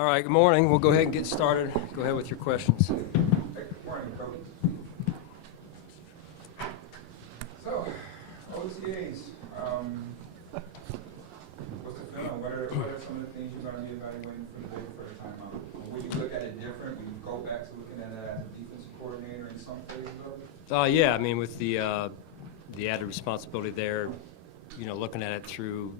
All right, good morning. We'll go ahead and get started. Go ahead with your questions. Good morning, Coach. So, OTAs, what's the feeling? What are some of the things you're going to be evaluating for the day for the timeout? Would you look at it different? Would you go back to looking at it as a defensive coordinator in some phases of it? Yeah, I mean, with the added responsibility there, looking at it through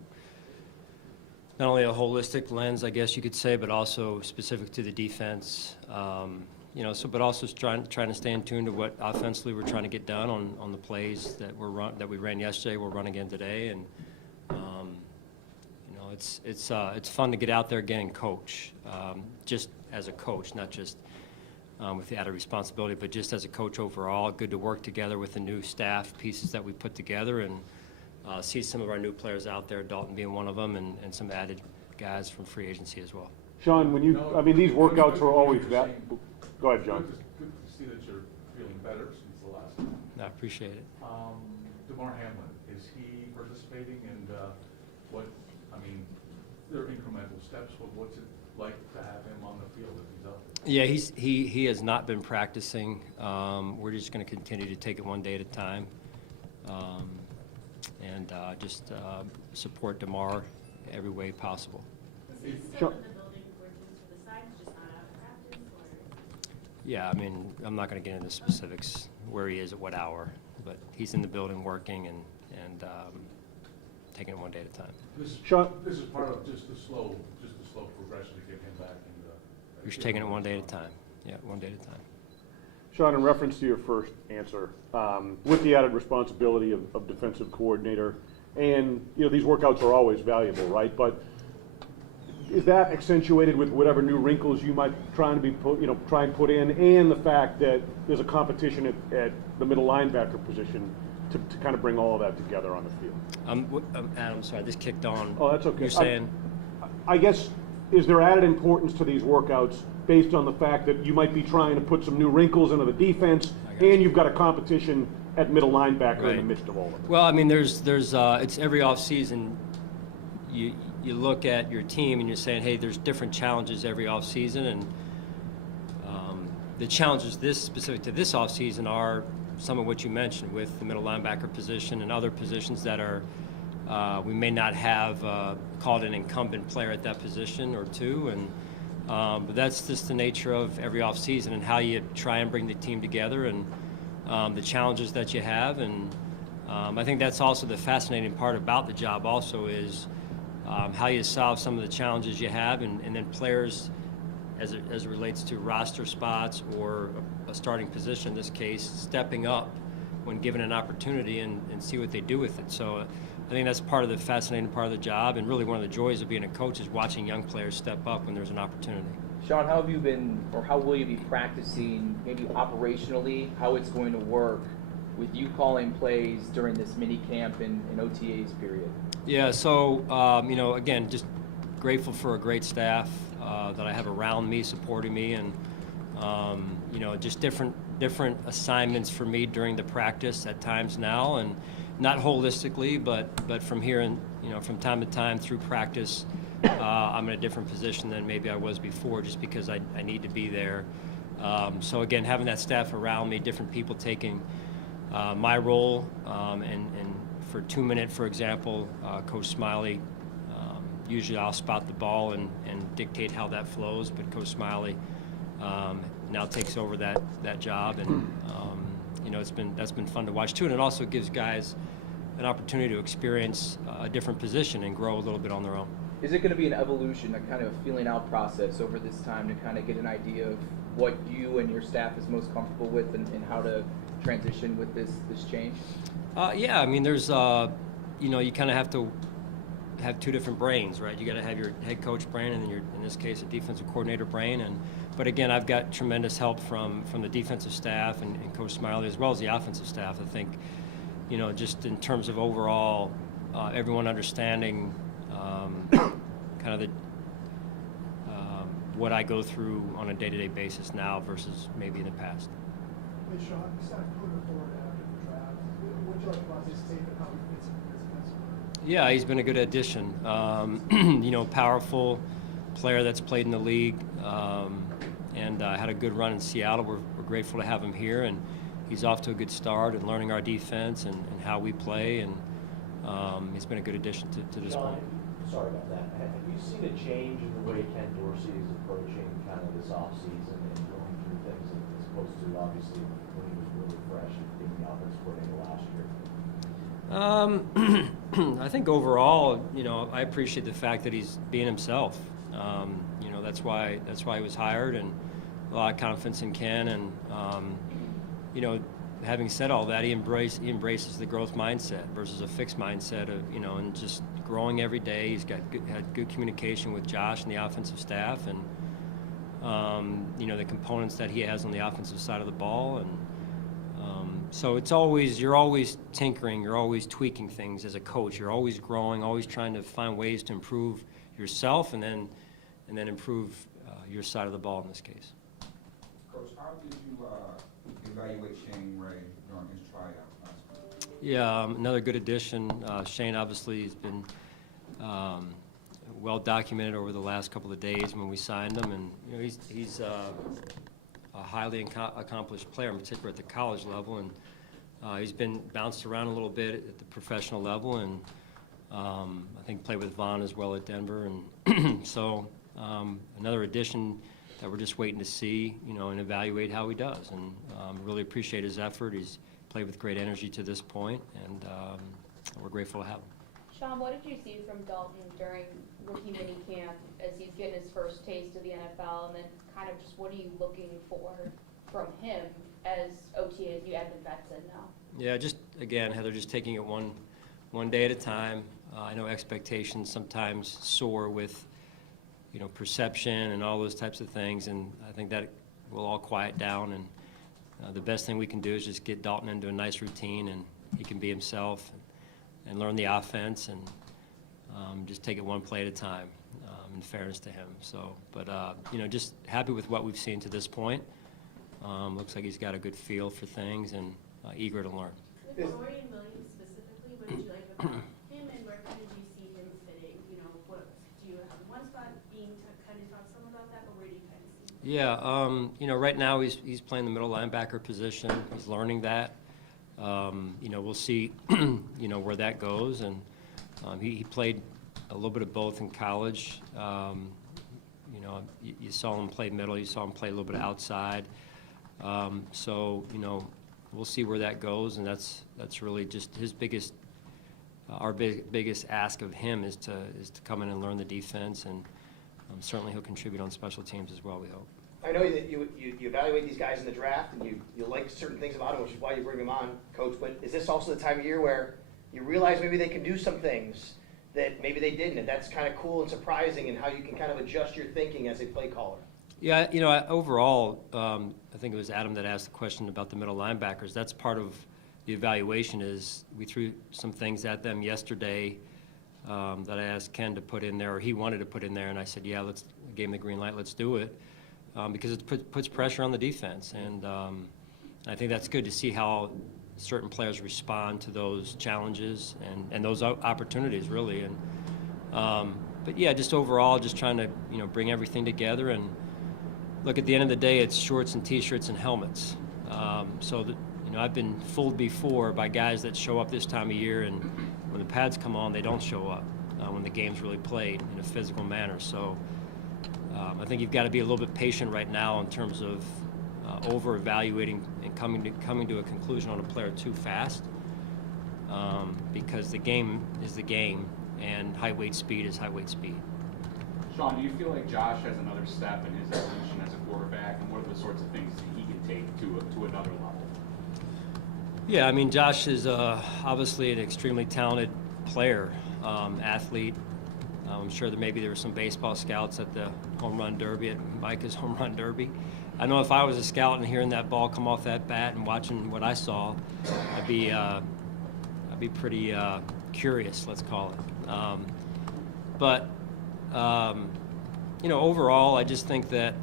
not only a holistic lens, I guess you could say, but also specific to the defense. But also trying to stay in tune to what offensively we're trying to get done on the plays that we ran yesterday. We'll run again today, and it's fun to get out there again and coach, just as a coach, not just with the added responsibility, but just as a coach overall. Good to work together with the new staff pieces that we put together and see some of our new players out there, Dalton being one of them, and some added guys from free agency as well. Sean, these workouts are always that. Go ahead, John. Good to see that you're feeling better since the last time. I appreciate it. DeMar Hamlin, is he participating? And there are incremental steps. What's it like to have him on the field if he's out there? Yeah, he has not been practicing. We're just going to continue to take it one day at a time, and just support DeMar every way possible. Is he still in the building working for the side, just not out of practice, or? Yeah, I mean, I'm not going to get into specifics where he is at what hour, but he's in the building working and taking it one day at a time. This is part of just the slow progression to get him back. You're just taking it one day at a time. Yeah, one day at a time. Sean, in reference to your first answer, with the added responsibility of defensive coordinator, and these workouts are always valuable, right? But is that accentuated with whatever new wrinkles you might try and put in, and the fact that there's a competition at the middle linebacker position to kind of bring all of that together on the field? Adam, sorry, this kicked on. Oh, that's okay. You're saying? I guess, is there added importance to these workouts based on the fact that you might be trying to put some new wrinkles into the defense, and you've got a competition at middle linebacker in the midst of all of it? Well, I mean, there's it's every offseason. You look at your team and you're saying, hey, there's different challenges every offseason, and the challenges specific to this offseason are some of what you mentioned with the middle linebacker position and other positions that are we may not have called an incumbent player at that position or two, and but that's just the nature of every offseason and how you try and bring the team together and the challenges that you have. And I think that's also the fascinating part about the job also is how you solve some of the challenges you have, and then players as it relates to roster spots or a starting position in this case, stepping up when given an opportunity and see what they do with it. So I think that's part of the fascinating part of the job, and really one of the joys of being a coach is watching young players step up when there's an opportunity. Sean, how have you been, or how will you be practicing, maybe operationally, how it's going to work with you calling plays during this mini camp and OTAs period? Yeah, so again, just grateful for a great staff that I have around me, supporting me, and just different assignments for me during the practice at times now, and not holistically, but from here and from time to time through practice, I'm in a different position than maybe I was before, just because I need to be there. So again, having that staff around me, different people taking my role, and for 2 minute, for example, Coach Smiley, usually I'll spot the ball and dictate how that flows, but Coach Smiley now takes over that job, and that's been fun to watch too, and it also gives guys an opportunity to experience a different position and grow a little bit on their own. Is it going to be an evolution, a kind of a feeling out process over this time to kind of get an idea of what you and your staff is most comfortable with and how to transition with this change? Yeah, I mean, there's you kind of have to have two different brains, right? You got to have your head coach brain, and then in this case, a defensive coordinator brain. But again, I've got tremendous help from the defensive staff and Coach Smiley, as well as the offensive staff. I think, just in terms of overall, everyone understanding kind of what I go through on a day-to-day basis now versus maybe in the past. Hey, Sean, you signed Cooter Ford after the draft. What do you like about his tape and how he fits into this mess? Yeah, he's been a good addition. Powerful, player that's played in the league, and had a good run in Seattle. We're grateful to have him here, and he's off to a good start and learning our defense and how we play, and he's been a good addition to this John, point. sorry about that. Have you seen a change in the way Ken Dorsey is approaching kind of this offseason and going through things as opposed to obviously when he was really fresh and being the offense coordinator last year? I think overall, I appreciate the fact that he's being himself. That's why he was hired, and a lot of confidence in Ken. And having said all that, he embraces the growth mindset versus a fixed mindset of and just growing every day. He's had good communication with Josh and the offensive staff, and the components that he has on the offensive side of the ball, and so you're always tinkering, you're always tweaking things as a coach. You're always growing, always trying to find ways to improve yourself, and then improve your side of the ball in this case. Coach, how did you evaluate Shane Ray during his tryout last week? Yeah, another good addition. Shane obviously has been well documented over the last couple of days when we signed him, and he's a highly accomplished player, in particular at the college level, and he's been bounced around a little bit at the professional level, and I think played with Vaughn as well at Denver, and so another addition that we're just waiting to see, and evaluate how he does, and really appreciate his effort. He's played with great energy to this point, and we're grateful to have him. Sean, what did you see from Dalton during rookie minicamp as he's getting his first taste of the NFL, and then kind of just what are you looking for from him as OTA as you add the vets in now? Yeah, just again, Heather, just taking it one day at a time. I know expectations sometimes soar with perception and all those types of things, and I think that will all quiet down, and the best thing we can do is just get Dalton into a nice routine, and he can be himself and learn the offense, and just take it one play at a time, in fairness to him. So, but just happy with what we've seen to this point. Looks like he's got a good feel for things, and eager to learn. With Dorian Williams specifically, what did you like about him, and where kind of do you see him fitting? What do you have in one spot? Being kind of talk some about that, but where do you kind of see him? Yeah, right now he's playing the middle linebacker position. He's learning that. We'll see, where that goes, and he played a little bit of both in college. You saw him play middle, you saw him play a little bit outside. So, we'll see where that goes, and that's really just his biggest, our biggest ask of him is to come in and learn the defense, and certainly he'll contribute on special teams as well, we hope. I know that you evaluate these guys in the draft, and you like certain things about them, which is why you bring them on, Coach, but is this also the time of year where you realize maybe they can do some things that maybe they didn't, and that's kind of cool and surprising, and how you can kind of adjust your thinking as a play caller? Yeah, overall, I think it was Adam that asked the question about the middle linebackers. That's part of the evaluation. Is we threw some things at them yesterday that I asked Ken to put in there, or he wanted to put in there, and I said, yeah, gave him the green light, let's do it, because it puts pressure on the defense, and I think that's good to see how certain players respond to those challenges and those opportunities, really. And but yeah, just overall, just trying to bring everything together, and look, at the end of the day, it's shorts and T-shirts and helmets. So that I've been fooled before by guys that show up this time of year, and when the pads come on, they don't show up when the game's really played in a physical manner. So I think you've got to be a little bit patient right now in terms of over-evaluating and coming to a conclusion on a player too fast, because the game is the game, and height, weight, speed is height, weight, speed. Sean, do you feel like Josh has another step in his evolution as a quarterback, and what are the sorts of things that he can take to another level? Yeah, I mean, Josh is obviously an extremely talented player, athlete. I'm sure that maybe there were some baseball scouts at the home run derby, at Micah's home run derby. I know if I was a scout and hearing that ball come off that bat and watching what I saw, I'd be pretty curious, let's call it. But overall, I just think that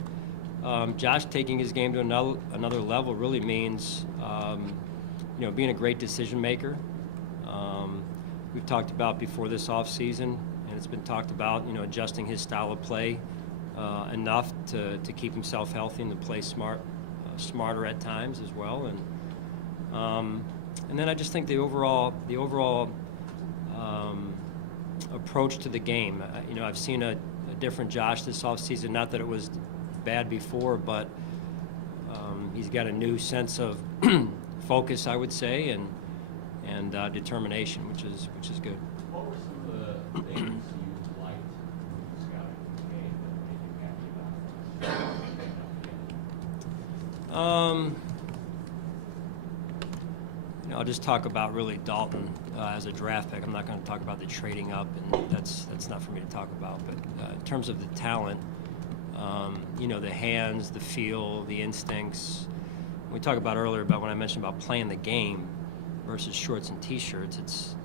Josh taking his game to another level really means being a great decision maker. We've talked about before this offseason, and it's been talked about adjusting his style of play enough to keep himself healthy and to play smarter at times as well. And then I just think the overall approach to the game. I've seen a different Josh this offseason. Not that it was bad before, but he's got a new sense of focus, I would say, and determination, which is good. What were some of the things you liked when you scouted the game that made you happy about it? I'll just talk about really Dalton as a draft pick. I'm not going to talk about the trading up, and that's not for me to talk about. But in terms of the talent, the hands, the feel, the instincts. We talked about earlier about when I mentioned about playing the game versus shorts and T-shirts.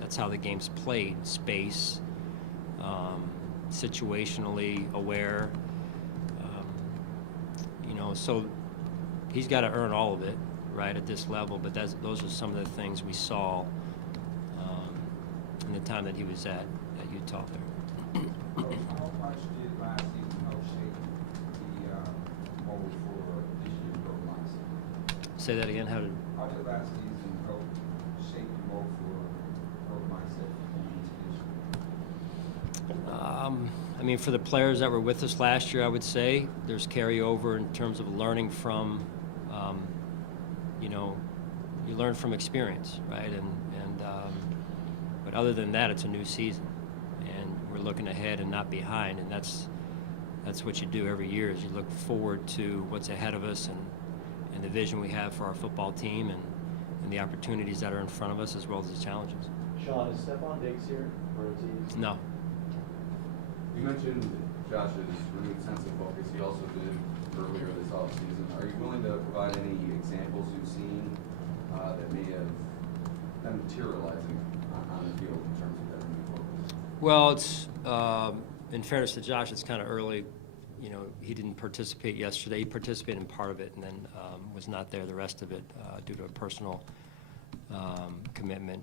That's how the game's played. Space, situationally aware. So he's got to earn all of it, right, at this level. But those are some of the things we saw in the time that he was at Utah there. How much did last season help shape the mold for this year's growth mindset? Say that again. How did last season help shape the mold for growth mindset going into this year? for the players that were with us last year, I would say there's carryover in terms of learning from, you learn from experience, right? But other than that, it's a new season, and we're looking ahead and not behind, and that's what you do every year is you look forward to what's ahead of us and the vision we have for our football team and the opportunities that are in front of us as well as the challenges. Sean, is Stephon Diggs here for OT? No. You mentioned Josh's renewed sense of focus. He also did earlier this offseason. Are you willing to provide any examples you've seen that may have been materializing on the field in terms of that renewed focus? Well, it's in fairness to Josh, it's kind of early. He didn't participate yesterday. He participated in part of it and then was not there the rest of it due to a personal commitment.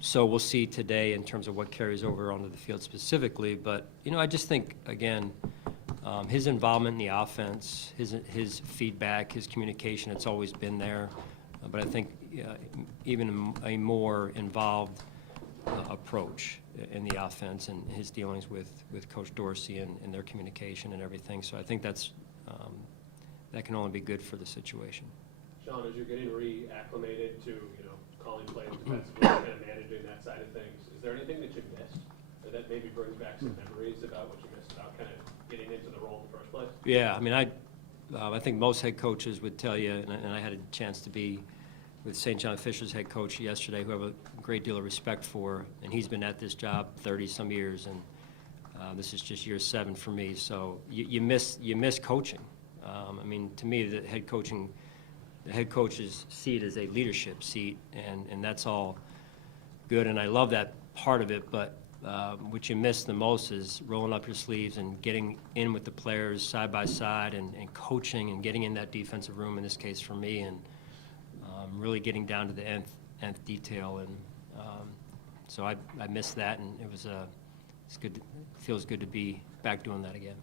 So we'll see today in terms of what carries over onto the field specifically. But, I just think, again, his involvement in the offense, his feedback, his communication, it's always been there. But I think even a more involved approach in the offense and his dealings with Coach Dorsey and their communication and everything. So I think that can only be good for the situation. Sean, as you're getting reacclimated to, calling plays defensively, kind of managing that side of things, is there anything that you missed or that maybe brings back some memories about what you missed about kind of getting into the role in the first place? Yeah, I think most head coaches would tell you, and I had a chance to be with St. John Fisher's head coach yesterday, who I have a great deal of respect for, and he's been at this job 30-some years, and this is just year 7 for me. So you miss coaching. To me, the head coach's seat is a leadership seat, and that's all good, and I love that part of it. But what you miss the most is rolling up your sleeves and getting in with the players side by side and coaching and getting in that defensive room, in this case for me, and really getting down to the nth detail. And so I missed that, and it's good. It feels good to be back doing that again.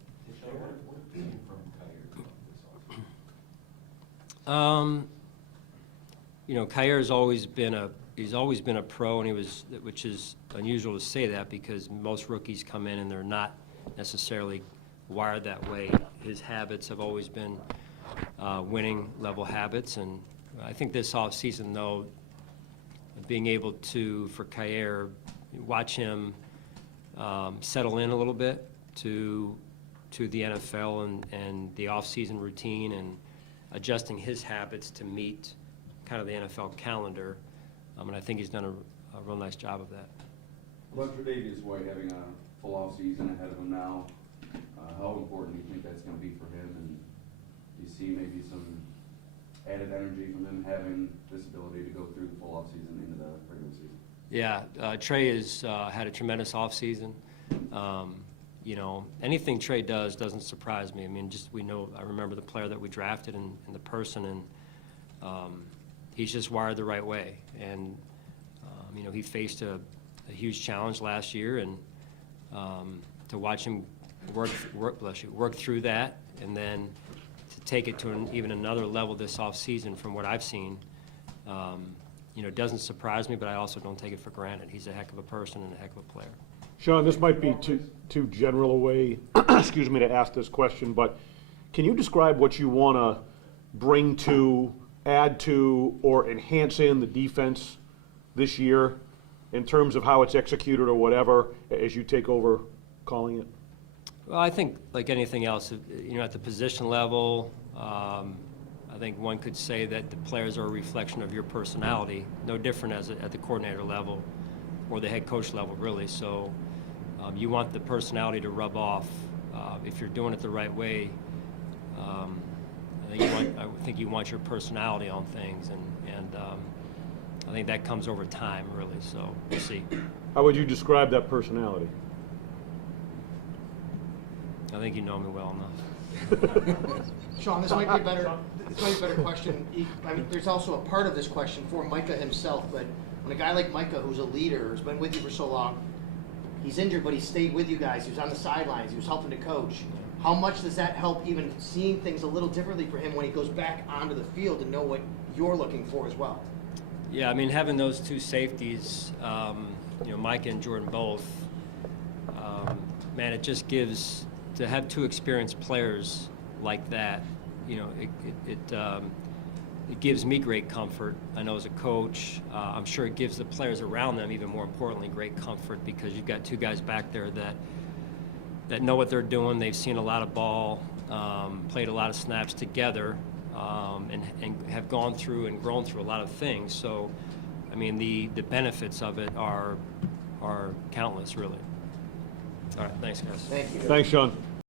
Kyair's always been a pro, and which is unusual to say that because most rookies come in and they're not necessarily wired that way. His habits have always been winning level habits, and I think this off season though, being able to, for Kyair, watch him settle in a little bit to the NFL and the off-season routine and adjusting his habits to meet kind of the NFL calendar, and I think he's done a real nice job of that. About Tre'Davious White having a full off season ahead of him now, how important do you think that's going to be for him? And do you see maybe some added energy from him having this ability to go through the full off season into the regular season? Yeah, Trey has had a tremendous off season. Anything Trey does doesn't surprise me. I remember the player that we drafted and the person, and he's just wired the right way. And, he faced a huge challenge last year, and to watch him work through that, and then to take it to even another level this offseason from what I've seen. It doesn't surprise me, but I also don't take it for granted. He's a heck of a person and a heck of a player. Sean, this might be too general a way, excuse me, to ask this question, but can you describe what you want to bring to, add to, or enhance in the defense this year in terms of how it's executed or whatever as you take over calling it? Well, I think like anything else, at the position level, I think one could say that the players are a reflection of your personality, no different at the coordinator level or the head coach level, really. So you want the personality to rub off. If you're doing it the right way, I think you want your personality on things, and I think that comes over time, really. So we'll see. How would you describe that personality? I think you know me well enough. Sean, this might be a better question. I mean, there's also a part of this question for Micah himself, but when a guy like Micah, who's a leader, who's been with you for so long, he's injured, but he stayed with you guys. He was on the sidelines. He was helping to coach. How much does that help even seeing things a little differently for him when he goes back onto the field and know what you're looking for as well? Yeah, I mean, having those two safeties, Micah and Jordan both, man, it just gives, to have two experienced players like that, it gives me great comfort. I know as a coach, I'm sure it gives the players around them, even more importantly, great comfort, because you've got two guys back there that know what they're doing. They've seen a lot of ball, played a lot of snaps together, and have gone through and grown through a lot of things. So, I mean, the benefits of it are countless, really. All right, thanks, guys. Thank you. Thanks, Sean.